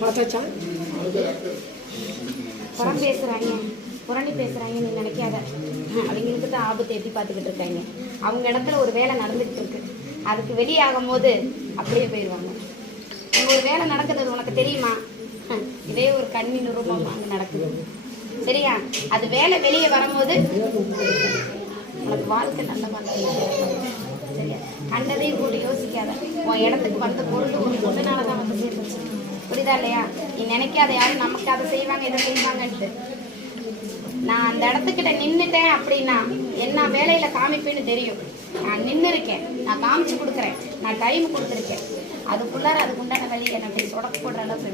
பார்த்தாச்சா? புறம் பேசுறாங்க, புரணி பேசுறாங்க, நீ நினைக்காத. அவங்களுக்கு தான் ஆபத்து எட்டி பார்த்துக்கிட்டு இருக்காங்க. அவங்க இடத்துல ஒரு வேலை நடந்துகிட்டு இருக்கு, அதுக்கு வெளியாகும் போது அப்படியே போயிடுவாங்க. அங்க ஒரு வேலை நடக்குது, உனக்கு தெரியுமா? இதே ஒரு கண்ணின் ரூபம் அங்க நடக்குது, சரியா? அது வேலை வெளியே வரும்போது உனக்கு வாழ்க்கை நல்ல மாதிரி, சரியா? கண்டதையும் போட்டு யோசிக்காத. உன் இடத்துக்கு வந்த பொருள் ஒரு பொண்ணுனாலதான் வந்து சேர்ந்துச்சு, புரியுதா இல்லையா? நீ நினைக்காத யாரும் நமக்கு அதை செய்வாங்க இதை செய்வாங்கன்ட்டு. நான் அந்த இடத்துக்கிட்ட நின்றுட்டேன் அப்படின்னா என்ன வேலையில காமிப்பேன்னு தெரியும். நான் நின்று இருக்கேன், நான் காமிச்சு கொடுக்குறேன், நான் டைம் கொடுத்துருக்கேன். அதுக்குள்ளார அதுக்குண்டான வழியை நான் அப்படி சொடக்கு போடுற அளவுக்கு,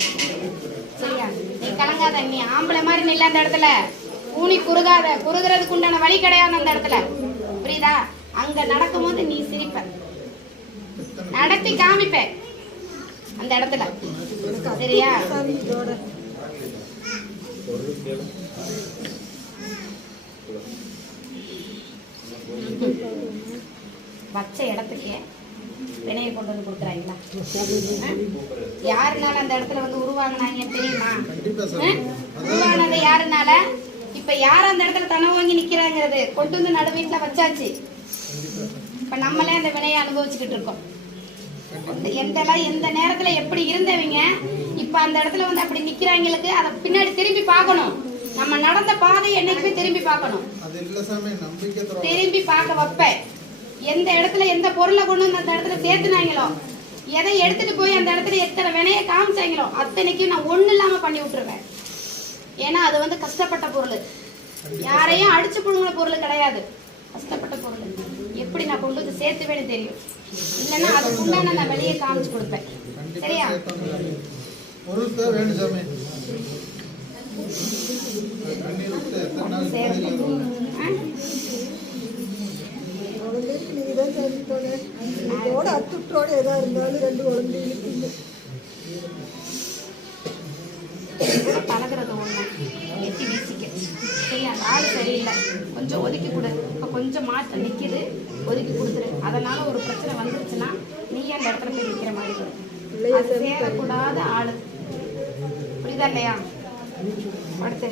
சரியா? நீ கலங்காத, நீ ஆம்பளை மாதிரி நில்ல அந்த இடத்துல. கூனி குறுகாத, குறுகிறதுக்கு உண்டான வழி கிடையாது அந்த இடத்துல, புரியுதா? அங்க நடக்கும் போது நீ சிரிப்ப, நடத்தி காமிப்ப அந்த இடத்துல, சரியா? வச்ச இடத்துக்கே வினையை கொண்டு வந்து கொடுக்குறாங்களா? யாருனால அந்த இடத்துல வந்து உருவாங்கினாங்கன்னு தெரியுமா? உருவானது யாருனால? இப்ப யார் அந்த இடத்துல தன வாங்கி நிக்கிறாங்கிறது கொண்டு வந்து நடு வீட்டுல வச்சாச்சு. இப்ப நம்மளே அந்த வினையை அனுபவிச்சுக்கிட்டு இருக்கோம். எந்த நேரத்துல எப்படி இருந்தவங்க இப்ப அந்த இடத்துல வந்து அப்படி நிக்கிறாங்களுக்கு அதை பின்னாடி திரும்பி பார்க்கணும். நம்ம நடந்த பாதை என்னைக்குமே திரும்பி பார்க்கணும். திரும்பி பார்க்க வைப்ப. எந்த இடத்துல எந்த பொருளை கொண்டு வந்து அந்த இடத்துல சேர்த்துனாங்களோ, எதை எடுத்துட்டு போய் அந்த இடத்துல எத்தனை வினையை காமிச்சாங்களோ அத்தனைக்கும் நான் ஒண்ணு இல்லாம பண்ணி விட்டுருவேன். ஏன்னா அது வந்து கஷ்டப்பட்ட பொருள், யாரையும் அடிச்சு புழுங்கின பொருள் கிடையாது, கஷ்டப்பட்ட பொருள். எப்படி நான் கொண்டு வந்து சேர்த்துவேன்னு தெரியும். இல்லைன்னா அதுக்கு உண்டான நான் வெளியே காமிச்சு கொடுப்பேன், சரியா? பழகிறது ஒண்ணு எட்டி வீசிக்க, சரியா? ஆள் சரியில்லை, கொஞ்சம் ஒதுக்கி கொடு. இப்ப கொஞ்சம் மாற்றம் நிக்குது, ஒதுக்கி கொடுத்துரு. அதனால ஒரு பிரச்சனை வந்துருச்சுன்னா நீ அந்த இடத்துல போய் நிக்கிற மாதிரி வரும். அது சேரக்கூடாத ஆளு, புரியுதா இல்லையா? அடுத்து